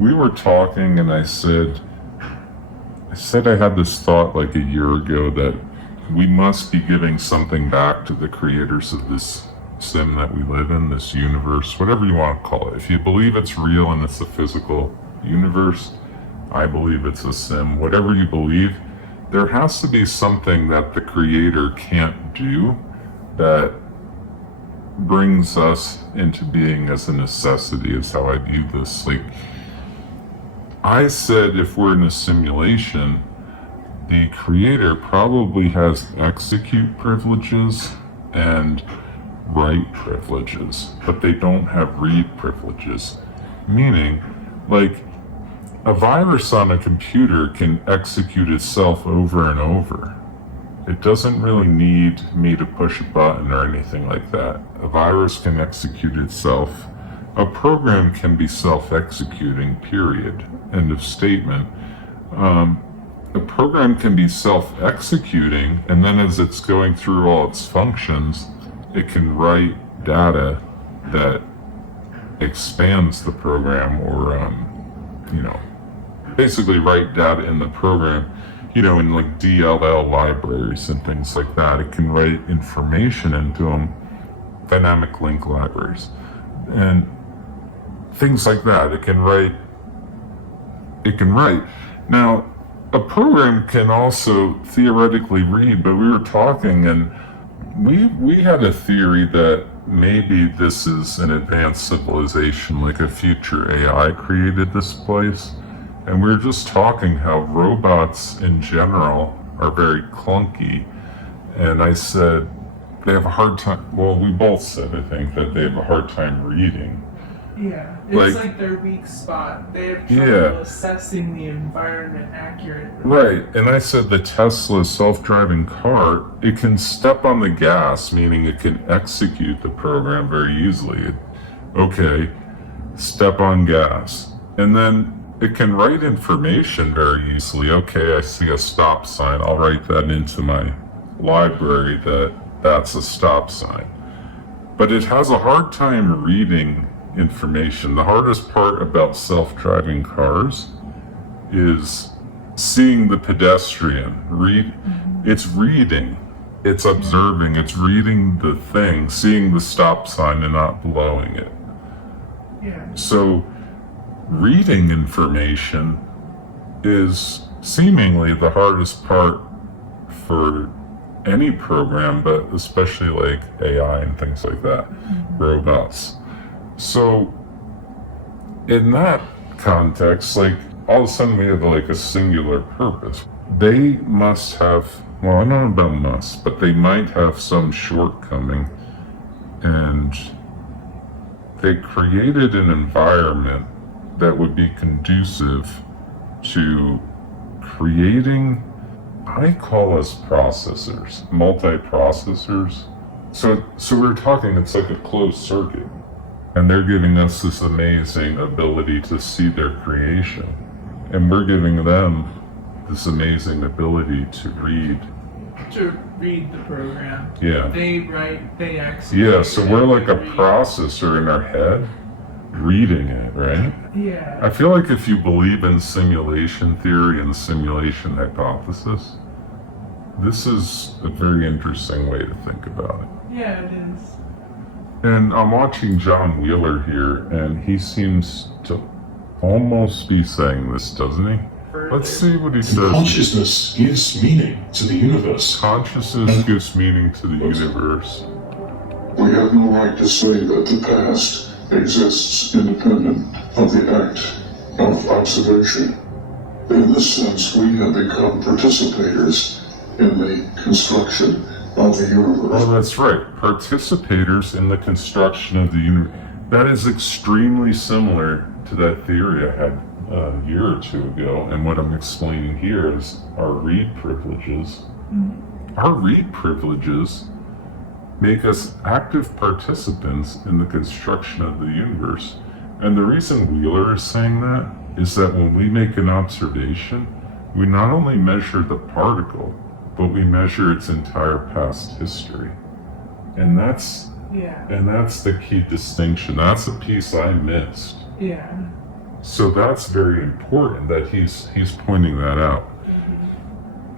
we were talking, and I said I had this thought like a year ago that we must be giving something back to the creators of this sim that we live in, this universe, whatever you want to call it. If you believe it's real and it's a physical universe, I believe it's a sim. Whatever you believe, there has to be something that the creator can't do that brings us into being as a necessity, is how I view this. Like, I said if we're in a simulation, the creator probably has execute privileges and write privileges, but they don't have read privileges. Meaning, like, a virus on a computer can execute itself over and over. It doesn't really need me to push a button or anything like that. A virus can execute itself. A program can be self-executing, period. End of statement. A program can be self-executing, and then as it's going through all its functions, it can write data that expands the program, or, basically write data in the program, in like DLL libraries and things like that. It can write information into them, dynamic link libraries, and things like that. It can write. Now, a program can also theoretically read, but we were talking, and we had a theory that maybe this is an advanced civilization, like a future AI created this place. And we were just talking how robots in general are very clunky. And I said they have a hard time, well, we both said, I think, that they have a hard time reading. Yeah, it's like their weak spot. They have trouble assessing the environment accurately. Right, and I said the Tesla self-driving car, it can step on the gas, meaning it can execute the program very easily. Okay, step on gas. And then it can write information very easily. Okay, I see a stop sign. I'll write that into my library that's a stop sign. But it has a hard time reading information. The hardest part about self-driving cars is seeing the pedestrian. It's reading, it's observing, it's reading the thing, seeing the stop sign and not blowing it. Yeah. So reading information is seemingly the hardest part for any program, but especially like AI and things like that, robots. So in that context, like, all of a sudden we have like a singular purpose. They must have, well, I don't know about must, but they might have some shortcoming, and they created an environment that would be conducive to creating, I call us processors, multiprocessors. So we're talking, it's like a closed circuit. And they're giving us this amazing ability to see their creation. And we're giving them this amazing ability to read. To read the program. Yeah. They write, they execute. Yeah, so we're like a processor in our head reading it, right? Yeah. I feel like if you believe in simulation theory and simulation hypothesis, this is a very interesting way to think about it. Yeah, it is. And I'm watching John Wheeler here, and he seems to almost be saying this, doesn't he? Let's see what he says. Consciousness gives meaning to the universe. Consciousness gives meaning to the universe. We have no right to say that the past exists independent of the act of observation. In this sense, we have become participators in the construction of the universe. Oh, that's right. Participators in the construction of the universe. That is extremely similar to that theory I had a year or two ago. And what I'm explaining here is our read privileges. Our read privileges make us active participants in the construction of the universe. And the reason Wheeler is saying that is that when we make an observation, we not only measure the particle, but we measure its entire past history. And that's the key distinction. That's a piece I missed. Yeah. So that's very important that he's pointing that out.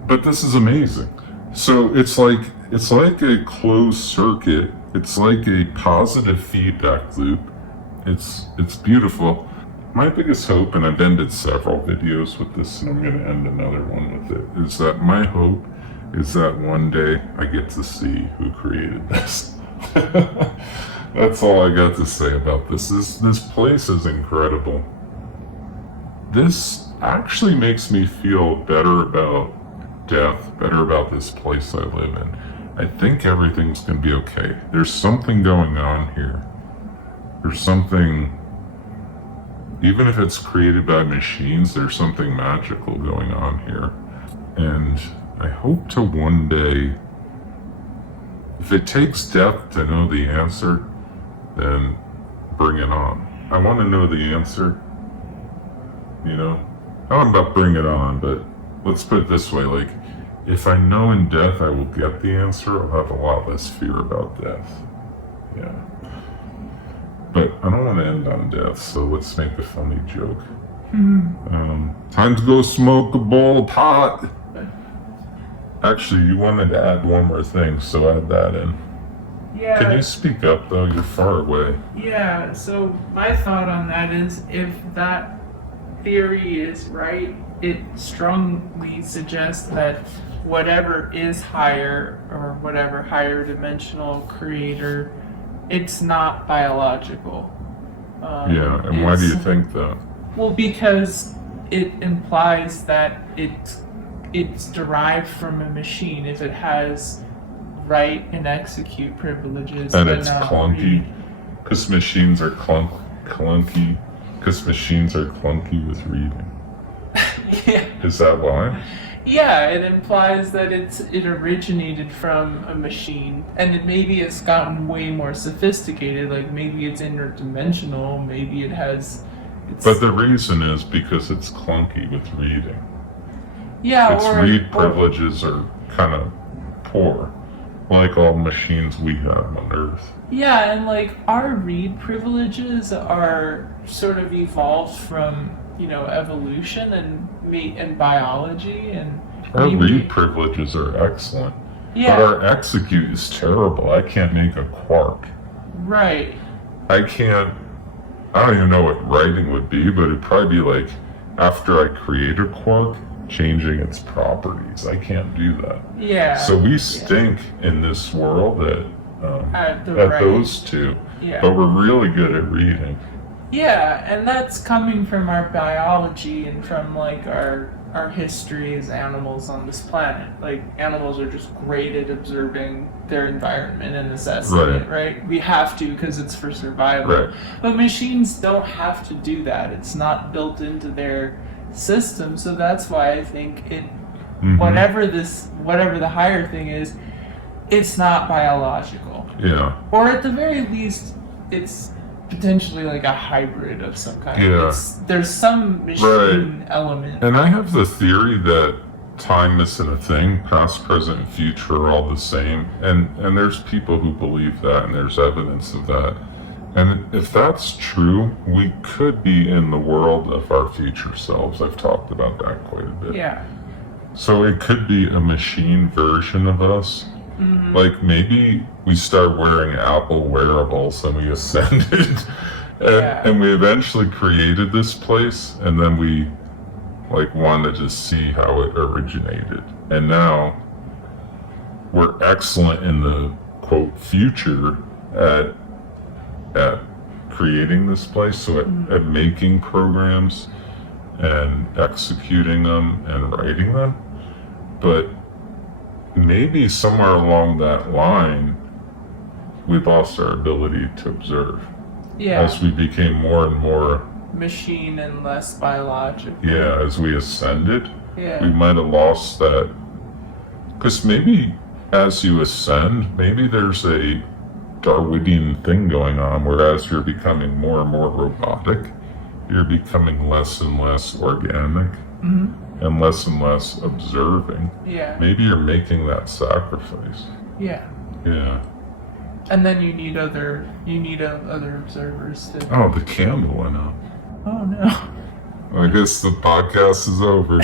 But this is amazing. So it's like a closed circuit. It's like a positive feedback loop. It's beautiful. My biggest hope, and I've ended several videos with this, and I'm going to end another one with it, is that my hope is that one day I get to see who created this. That's all I got to say about this. This place is incredible. This actually makes me feel better about death, better about this place I live in. I think everything's going to be okay. There's something going on here. There's something, even if it's created by machines, there's something magical going on here. And I hope to one day, if it takes death to know the answer, then bring it on. I want to know the answer. You know? I don't know about bring it on, but let's put it this way, like, if I know in death I will get the answer, I'll have a lot less fear about death. Yeah. But I don't want to end on death, so let's make a funny joke. Time to go smoke a bowl of pot. Actually, you wanted to add one more thing, so add that in. Yeah. Can you speak up, though? You're far away. Yeah, so my thought on that is, if that theory is right, it strongly suggests that whatever is higher, or whatever higher dimensional creator, it's not biological. Yeah, and why do you think that? Well, because it implies that it's derived from a machine. If it has write and execute privileges, And but it's not clunky, read. because machines are clunky, because machines are clunky with reading. Yeah. Is that why? Yeah, it implies that it originated from a machine, and it maybe it's gotten way more sophisticated. Like maybe it's interdimensional. Maybe it has. But the reason is because it's clunky with reading. Yeah, Its read privileges are kind of poor, like all machines we have on Earth. Yeah, and like our read privileges are sort of evolved from evolution and biology, and Our maybe- read privileges are excellent, yeah, but our execute is terrible. I can't make a quark. right. I don't even know what writing would be, but it'd probably be like, after I create a quark, changing its properties. I can't do that. Yeah. So we stink in this world At the at right- those two, Yeah. but we're really good at reading. Yeah, and that's coming from our biology and from like our history as animals on this planet. Like animals are just great at observing their environment and assessing Right. it, right? We have to because it's for survival. Right. But machines don't have to do that. It's not built into their system, so that's why I think Mhm. whatever the higher thing is, it's not biological. Yeah. Or at the very least, it's potentially like a hybrid of some kind. Yeah. There's some machine element. And I have the theory that time isn't a thing. Past, present, and future are all the same. And there's people who believe that, and there's evidence of that. And if that's true, we could be in the world of our future selves. I've talked about that quite a bit. Yeah. So it could be a machine version of us. Mhm. Like maybe we start wearing Apple wearables and we ascended and we eventually created this place, and then we like wanted to see how it originated. And now we're excellent in the quote future at creating this place, so at making programs and executing them and writing them. But maybe somewhere along that line, we lost our ability to observe Yeah. as we became more and more, Machine and less biological. as we ascended, Yeah. we might have lost that. Because maybe as you ascend, maybe there's a Darwinian thing going on, whereas you're becoming more and more robotic, you're becoming less and less organic Mhm. and less observing. Yeah. Maybe you're making that sacrifice. Yeah. Yeah. And then you need other observers to. Oh, the candle went out. Oh no. I guess the podcast is over.